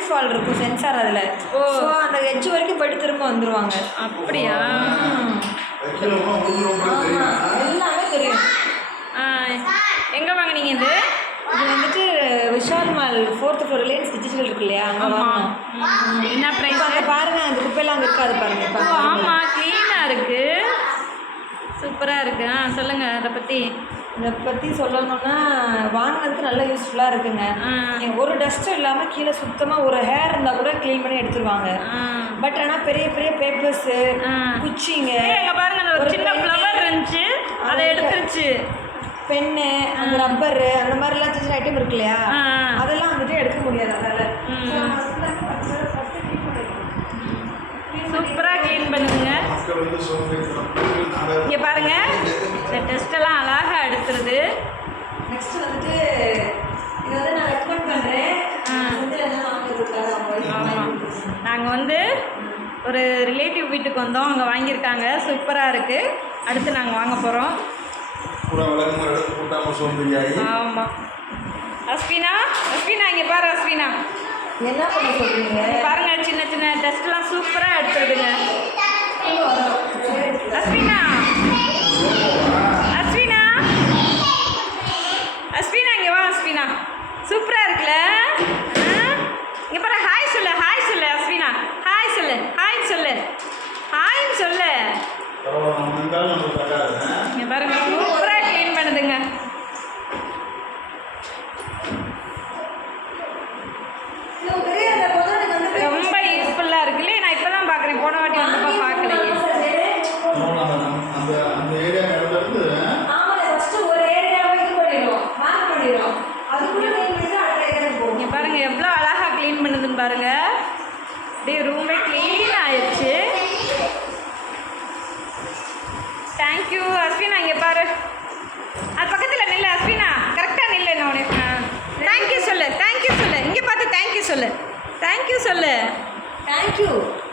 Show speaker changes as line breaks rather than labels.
Safe வால் இருக்கும் sensor அதில். So அந்த எட்ஜ் வரைக்கும் போயிட்டு திரும்ப வந்துடுவாங்க.
அப்படியா?
எல்லாமே தெரியும்.
எங்கே வாங்கினீங்க இது?
இது வந்துட்டு Vishal mall 4th floor Reliance digital இருக்கு இல்லையா, அங்கே வாங்கணும்.
என்ன ப்ரைஸ்?
அங்கே பாருங்கள், அந்த குப்பையெல்லாம் அங்கே இருக்காது பாருங்கள். இப்போ
ஆமாம், க்ளீனாக இருக்குது, சூப்பராக இருக்குது. சொல்லுங்கள் அதை பற்றி.
இதை பற்றி சொல்லணும்னா வாங்கினதுக்கு நல்லா யூஸ்ஃபுல்லாக இருக்குங்க. ஒரு டஸ்ட்டும் இல்லாமல் கீழே சுத்தமாக ஒரு ஹேர் இருந்தால் கூட க்ளீன் பண்ணி எடுத்துருவாங்க. பட் ஆனால் பெரிய பெரிய பேப்பர்ஸு, குச்சிங்க,
இங்கே பாருங்கள், ஒரு சின்ன ஃப்ளவர் இருந்துச்சு, அதை எடுத்துருச்சு.
பென்னு, அந்த ரப்பரு, அந்த மாதிரிலாம் சின்ன ஐட்டம் இருக்கு இல்லையா, அதெல்லாம் வந்துட்டு எடுக்க முடியாது. அதால்
சூப்பராக க்ளீன் பண்ணுங்க. இங்கே பாருங்கள், இந்த டெஸ்ட்டெல்லாம் அழகாக எடுத்துருது.
நெக்ஸ்ட்டு வந்துட்டு இது வந்து நான் ரெக்கமெண்ட் பண்ணுறேன்.
நாங்கள் வந்து ஒரு ரிலேட்டிவ் வீட்டுக்கு வந்தோம், அங்கே வாங்கியிருக்காங்க, சூப்பராக இருக்குது. அடுத்து நாங்கள் வாங்க போகிறோம். ஆமாம். அஸ்வினா, இங்கே பாரு அஸ்வினா,
என்ன பண்ண சொல்கிறீங்க?
பாருங்க, சின்ன சின்ன டெஸ்ட்லாம் சூப்பராக எடுத்துருதுங்க. அஸ்வினா, இங்கே வா அஸ்வினா, சூப்பராக இருக்குல்ல? இங்கே பாரு, ஹாய் சொல்லு அஸ்வினா, ஹாய் சொல்லு. இங்கே பாருங்க, சூப்பராக க்ளீன் பண்ணுதுங்க. ரொம்ப யூஸ்ஃபுல்லாக இருக்குல்ல? நான் இப்போ தான் பார்க்குறேன், போன வாட்டி வந்தப்போ பார்க்கலையே. இங்கே பாருங்கள், எவ்வளோ அழகாக க்ளீன் பண்ணுதுன்னு பாருங்கள். அப்படியே ரூமே க்ளீன் ஆயிடுச்சு. தேங்க்யூ அஸ்வினா. இங்கே பாரு, அது பக்கத்தில் நில்லு அஸ்வினா, கரெக்டாக நில்லு. நான் தேங்க்யூ சொல்லு. இங்கே பார்த்து தேங்க்யூ சொல்லு.
தேங்க்யூ.